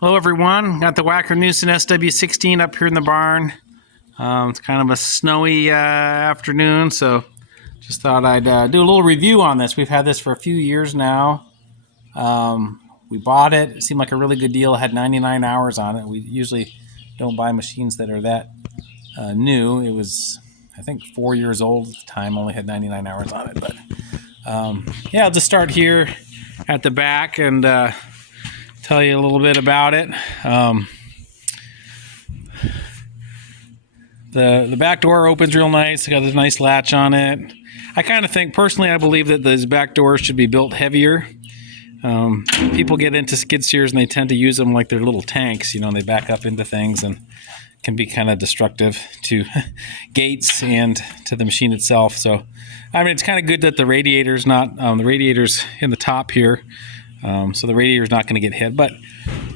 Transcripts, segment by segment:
Hello everyone, got the Wacker Neuson SW16 up here in the barn. It's kind of a snowy afternoon, so just thought I'd do a little review on this. We've had this for a few years now. We bought it. It seemed like a really good deal. It had 99 hours on it. We usually don't buy machines that are that new. It was, I think, 4 years old at the time, only had 99 hours on it. But yeah, I'll just start here at the back and tell you a little bit about it. The back door opens real nice. It got a nice latch on it. I kind of think, personally, I believe that those back doors should be built heavier. People get into skid steers and they tend to use them like they're little tanks, you know, and they back up into things and can be kind of destructive to gates and to the machine itself. So, I mean, it's kind of good that the radiator's not, the radiator's in the top here. So the radiator's not going to get hit. But,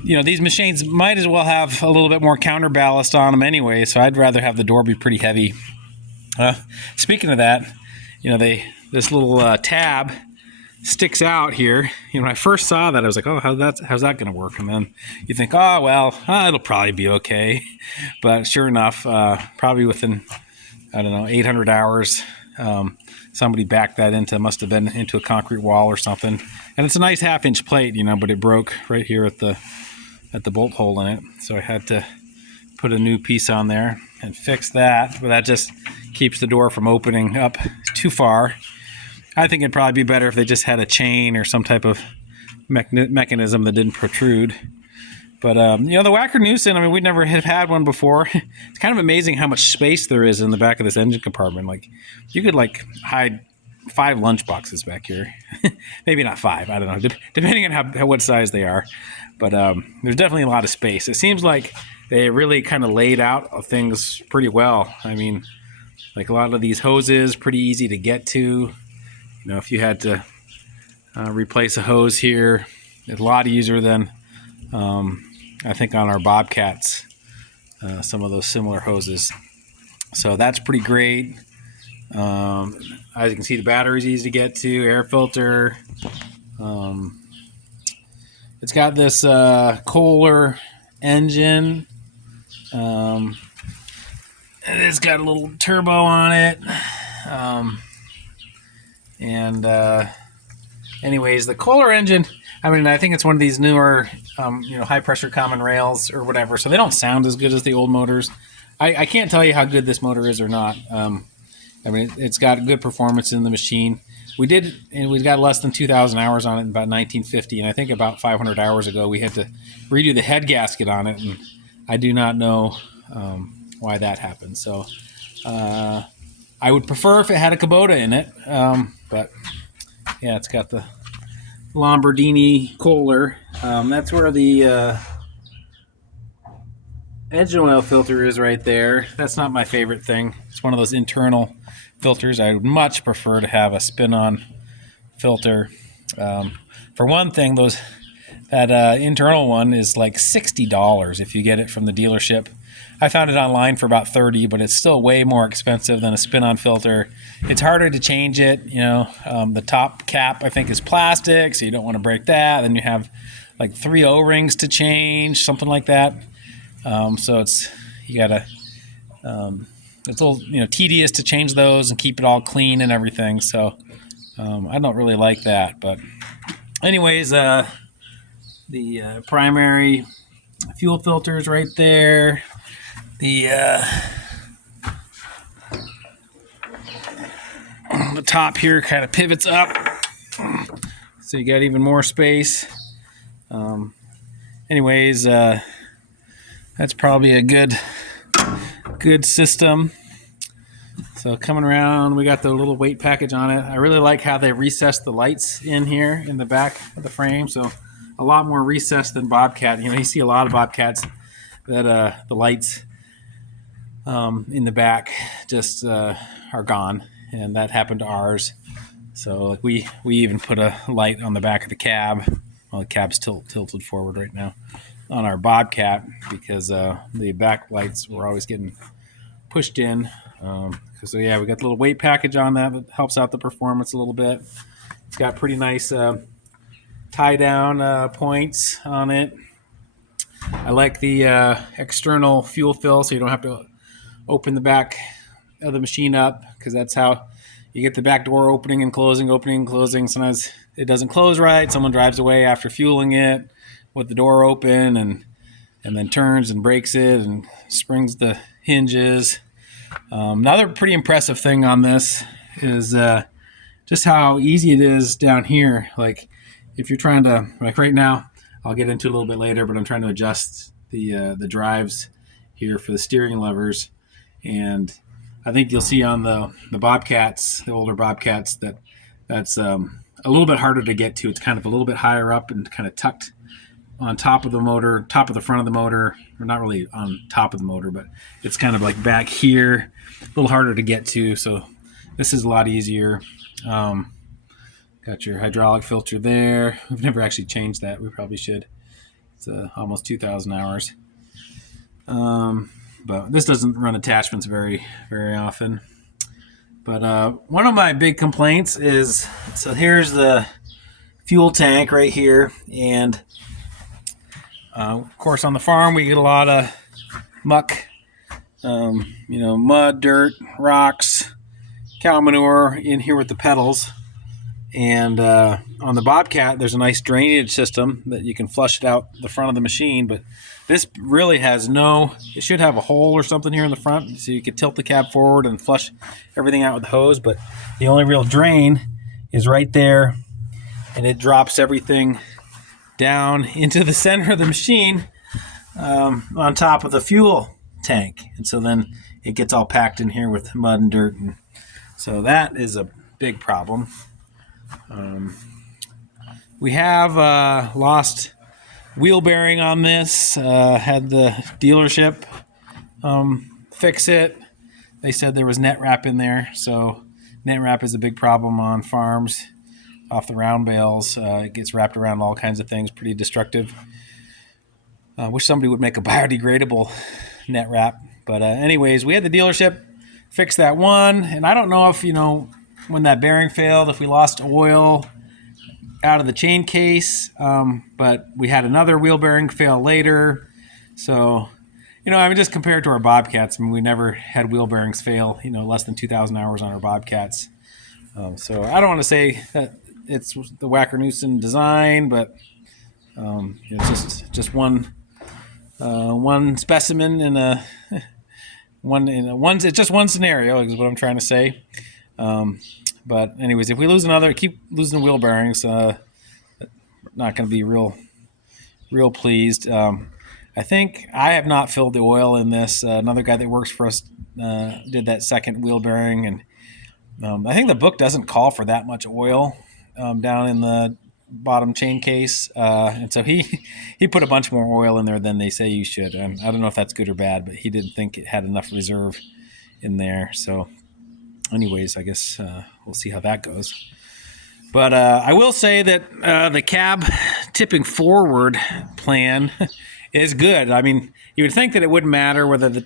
you know, these machines might as well have a little bit more counterballast on them anyway, so I'd rather have the door be pretty heavy. Speaking of that, you know, this little tab sticks out here. You know, when I first saw that, I was like, oh, how's that going to work? And then you think, oh, well, it'll probably be okay. But sure enough, probably within, I don't know, 800 hours, somebody backed that must have been into a concrete wall or something. And it's a nice 1/2-inch plate, you know, but it broke right here at the bolt hole in it. So I had to put a new piece on there and fix that. But that just keeps the door from opening up too far. I think it'd probably be better if they just had a chain or some type of mechanism that didn't protrude. But, you know, the Wacker Neuson, I mean, we'd never have had one before. It's kind of amazing how much space there is in the back of this engine compartment. Like, you could, like, hide 5 lunch boxes back here. Maybe not 5, I don't know, depending on what size they are. But there's definitely a lot of space. It seems like they really kind of laid out things pretty well. I mean, like a lot of these hoses, pretty easy to get to. You know, if you had to replace a hose here, it's a lot easier than I think on our Bobcats, some of those similar hoses. So that's pretty great. As you can see, the battery's easy to get to, air filter. It's got this Kohler engine. It's got a little turbo on it. Anyways, the Kohler engine, I mean, I think it's one of these newer, you know, high pressure common rails or whatever, so they don't sound as good as the old motors. I can't tell you how good this motor is or not. I mean, it's got good performance in the machine. We got less than 2,000 hours on it in about 1950, and I think about 500 hours ago we had to redo the head gasket on it, and I do not know why that happened. So I would prefer if it had a Kubota in it, but yeah, it's got the Lombardini Kohler. That's where the engine oil filter is right there. That's not my favorite thing. It's one of those internal filters. I would much prefer to have a spin-on filter. For one thing, that internal one is like $60 if you get it from the dealership. I found it online for about $30, but it's still way more expensive than a spin-on filter. It's harder to change it. You know, the top cap I think is plastic, so you don't want to break that. Then you have like 3 O-rings to change, something like that. So it's a little, you know, tedious to change those and keep it all clean and everything. So I don't really like that. But anyways, the primary fuel filter is right there. The top here kind of pivots up, so you got even more space. Anyways, that's probably a good system. So coming around, we got the little weight package on it. I really like how they recessed the lights in here in the back of the frame. So a lot more recessed than Bobcat. You know, you see a lot of Bobcats that the lights in the back just are gone, and that happened to ours. So like we even put a light on the back of the cab. Well, the cab's tilted forward right now on our Bobcat because the back lights were always getting pushed in. So yeah, we got the little weight package on that helps out the performance a little bit. It's got pretty nice tie down points on it. I like the external fuel fill, so you don't have to open the back of the machine up, because that's how you get the back door opening and closing, opening and closing. Sometimes it doesn't close right. Someone drives away after fueling it with the door open and then turns and breaks it and springs the hinges. Another pretty impressive thing on this is just how easy it is down here. Like if you're trying to, like right now, I'll get into it a little bit later, but I'm trying to adjust the drives here for the steering levers. And I think you'll see on the Bobcats, the older Bobcats, that's a little bit harder to get to. It's kind of a little bit higher up and kind of tucked on top of the motor, top of the front of the motor, or not really on top of the motor, but it's kind of like back here, a little harder to get to. So this is a lot easier. Got your hydraulic filter there. We've never actually changed that. We probably should. It's almost 2,000 hours. But this doesn't run attachments very often. But one of my big complaints is, so here's the fuel tank right here, and of course on the farm we get a lot of muck, mud, dirt, rocks, cow manure in here with the pedals. And on the Bobcat, there's a nice drainage system that you can flush it out the front of the machine, but this really has it should have a hole or something here in the front, so you could tilt the cab forward and flush everything out with the hose, but the only real drain is right there, and it drops everything down into the center of the machine on top of the fuel tank. And so then it gets all packed in here with mud and dirt. And so that is a big problem. We have lost wheel bearing on this. Had the dealership fix it. They said there was net wrap in there. So net wrap is a big problem on farms off the round bales. It gets wrapped around all kinds of things, pretty destructive. Wish somebody would make a biodegradable net wrap. But anyways, we had the dealership fix that one. And I don't know if, when that bearing failed, if we lost oil out of the chain case, but we had another wheel bearing fail later. So, just compared to our Bobcats, we never had wheel bearings fail, less than 2,000 hours on our Bobcats. So I don't want to say that it's the Wacker Neuson design, but it's just one specimen in it's just one scenario is what I'm trying to say. But anyways, if we keep losing the wheel bearings, not going to be real pleased. I think I have not filled the oil in this. Another guy that works for us did that second wheel bearing, and I think the book doesn't call for that much oil down in the bottom chain case, and so he put a bunch more oil in there than they say you should. I don't know if that's good or bad, but he didn't think it had enough reserve in there. So anyways, I guess we'll see how that goes. But I will say that the cab tipping forward plan is good. I mean, you would think that it wouldn't matter whether the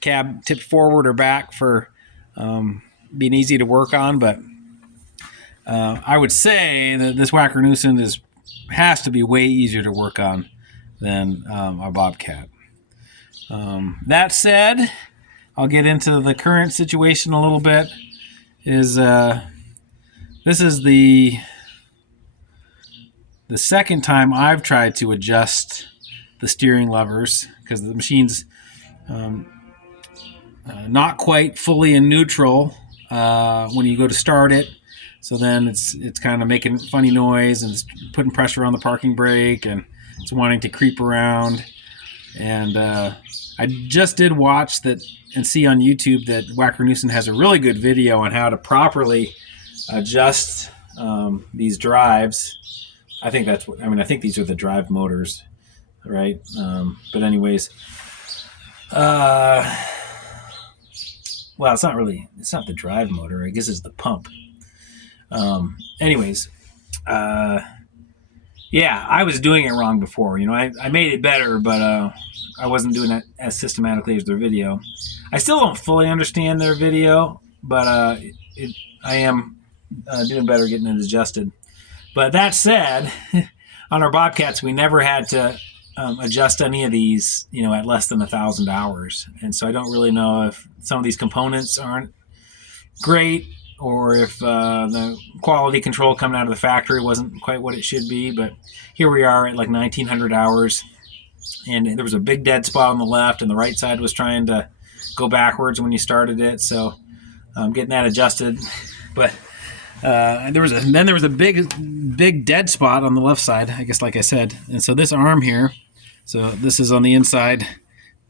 cab tipped forward or back for being easy to work on, but I would say that this Wacker Neuson has to be way easier to work on than our Bobcat. That said, I'll get into the current situation a little bit. This is the second time I've tried to adjust the steering levers because the machine's not quite fully in neutral when you go to start it. So then it's kind of making funny noise and it's putting pressure on the parking brake and it's wanting to creep around. And I just did watch that and see on YouTube that Wacker Neuson has a really good video on how to properly adjust these drives. I think these are the drive motors, right? But anyways, well, it's not the drive motor. I guess it's the pump. Anyways, yeah, I was doing it wrong before. I made it better, but I wasn't doing it as systematically as their video. I still don't fully understand their video, but I am doing better getting it adjusted. But that said, on our Bobcats, we never had to adjust any of these, at less than 1,000 hours. And so I don't really know if some of these components aren't great, or if the quality control coming out of the factory wasn't quite what it should be. But here we are at like 1,900 hours, and there was a big dead spot on the left, and the right side was trying to go backwards when you started it. So I'm getting that adjusted. But there was a big dead spot on the left side, I guess, like I said. And so this arm here, so this is on the inside,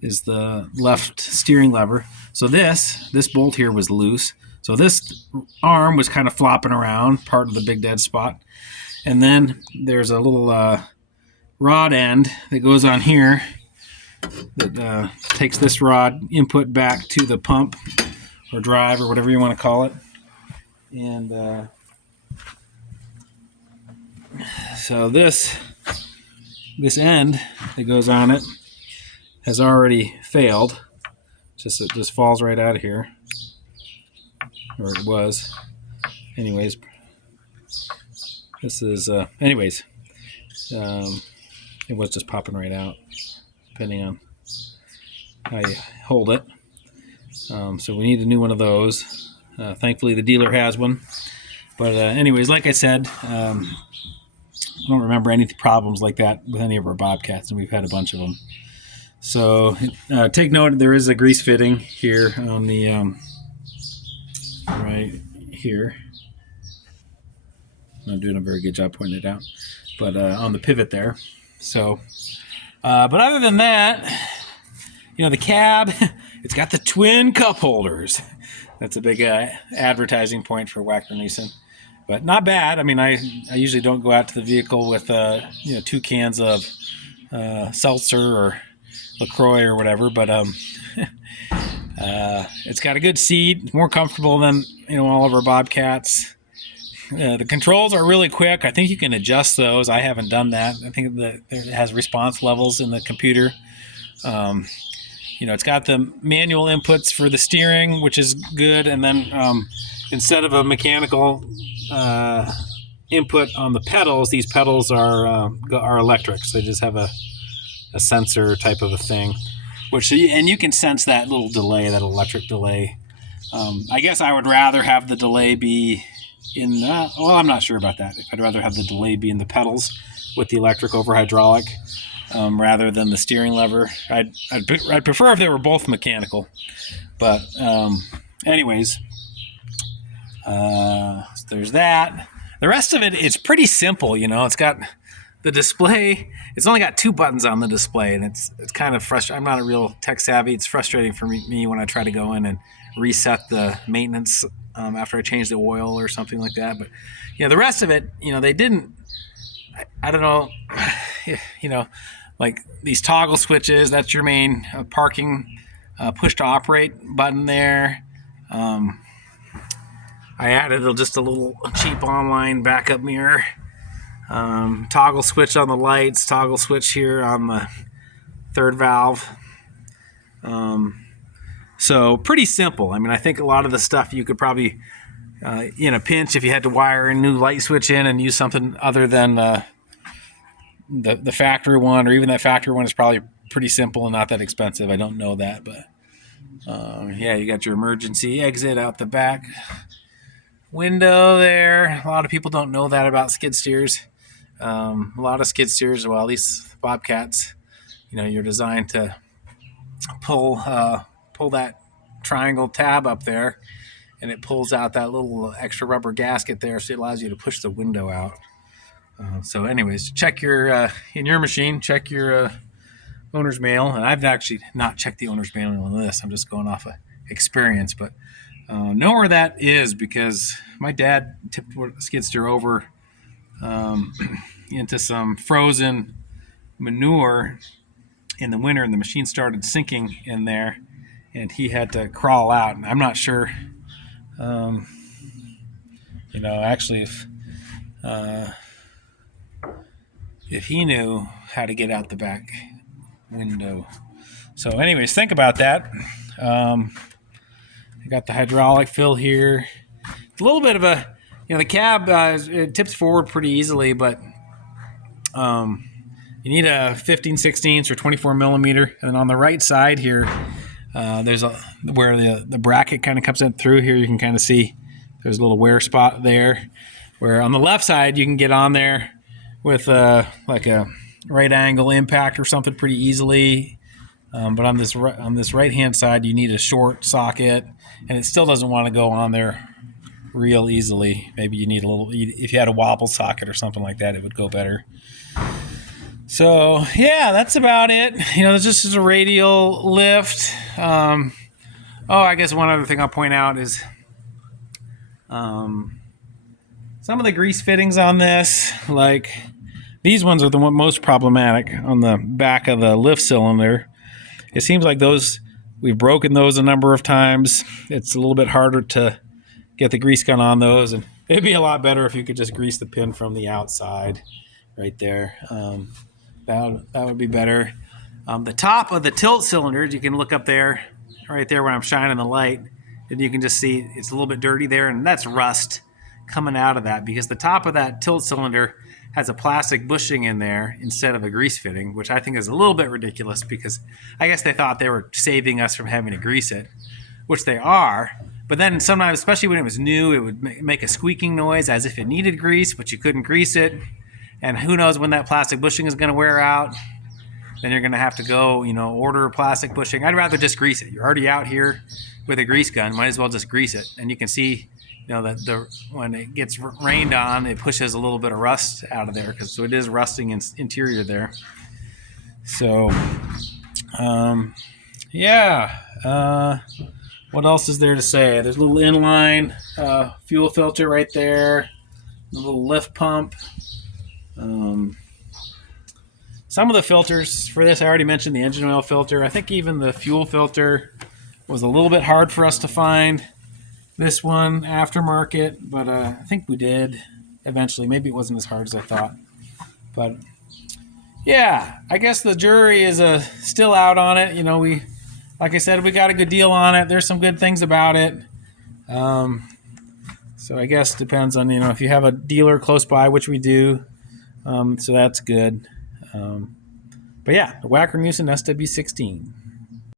is the left steering lever. So this bolt here was loose. So this arm was kind of flopping around, part of the big dead spot. And then there's a little rod end that goes on here that takes this rod input back to the pump or drive or whatever you want to call it. And so this end that goes on it has already failed. It just falls right out of here. Or it was. Anyways, this is, it was just popping right out, depending on how you hold it. So we need a new one of those. Thankfully, the dealer has one. But anyways, like I said, I don't remember any problems like that with any of our Bobcats, and we've had a bunch of them. So take note, there is a grease fitting here on the right here. I'm not doing a very good job pointing it out, but on the pivot there. So, but other than that, the cab, it's got the twin cup holders. That's a big advertising point for Wacker Neuson, but not bad. I mean, I usually don't go out to the vehicle with 2 cans of seltzer or LaCroix or whatever, but it's got a good seat. It's more comfortable than all of our Bobcats. The controls are really quick. I think you can adjust those. I haven't done that. I think that it has response levels in the computer. It's got the manual inputs for the steering, which is good. And then instead of a mechanical input on the pedals, these pedals are electric. So they just have a sensor type of a thing, and you can sense that little delay, that electric delay. I guess I would rather have the delay be in I'm not sure about that. I'd rather have the delay be in the pedals with the electric over hydraulic rather than the steering lever. I'd prefer if they were both mechanical. But anyways, there's that. The rest of it is pretty simple. It's got the display. It's only got 2 buttons on the display, and it's kind of frustrating. I'm not a real tech savvy. It's frustrating for me when I try to go in and reset the maintenance after I change the oil or something like that. But the rest of it, they didn't. I don't know. Like these toggle switches. That's your main parking push to operate button there. I added just a little cheap online backup mirror. Toggle switch on the lights, toggle switch here on the 3rd valve. So pretty simple. I mean, I think a lot of the stuff you could probably, in a pinch, if you had to wire a new light switch in and use something other than the factory one, or even that factory one is probably pretty simple and not that expensive. I don't know that, but you got your emergency exit out the back window there. A lot of people don't know that about skid steers. A lot of skid steers, well, at least Bobcats, you're designed to pull that triangle tab up there, and it pulls out that little extra rubber gasket there, so it allows you to push the window out. So anyways, check your in your machine, check your owner's manual. And I've actually not checked the owner's manual on this. I'm just going off of experience, but know where that is, because my dad tipped a skid steer over into some frozen manure in the winter, and the machine started sinking in there, and he had to crawl out. And I'm not sure, actually, if he knew how to get out the back window. So anyways, think about that. I got the hydraulic fill here. It's a little bit of a, the cab, it tips forward pretty easily, but You need a 15/16 or 24 millimeter. And then on the right side here, there's where the bracket kind of comes in through here. You can kind of see there's a little wear spot there. Where on the left side, you can get on there with like a right angle impact or something pretty easily. But on this right hand side, you need a short socket, and it still doesn't want to go on there real easily. Maybe you need a little, if you had a wobble socket or something like that, it would go better. So yeah, that's about it. You know, this is a radial lift. I guess one other thing I'll point out is some of the grease fittings on this, like these ones are the most problematic on the back of the lift cylinder. It seems like we've broken those a number of times. It's a little bit harder to get the grease gun on those, and it'd be a lot better if you could just grease the pin from the outside right there. That would be better. The top of the tilt cylinders, you can look up there, right there where I'm shining the light, and you can just see it's a little bit dirty there, and that's rust coming out of that because the top of that tilt cylinder has a plastic bushing in there instead of a grease fitting, which I think is a little bit ridiculous because I guess they thought they were saving us from having to grease it, which they are. But then sometimes, especially when it was new, it would make a squeaking noise as if it needed grease, but you couldn't grease it. And who knows when that plastic bushing is going to wear out. Then you're going to have to go, order a plastic bushing. I'd rather just grease it. You're already out here with a grease gun. Might as well just grease it. And you can see, that when it gets rained on, it pushes a little bit of rust out of there so it is rusting interior there. So, what else is there to say? There's a little inline fuel filter right there, a little lift pump. Some of the filters for this, I already mentioned the engine oil filter. I think even the fuel filter was a little bit hard for us to find. This one, aftermarket, but I think we did eventually. Maybe it wasn't as hard as I thought. But yeah, I guess the jury is still out on it. Like I said, we got a good deal on it. There's some good things about it. So I guess it depends on, if you have a dealer close by, which we do. So that's good. But yeah, the Wacker Neuson SW16.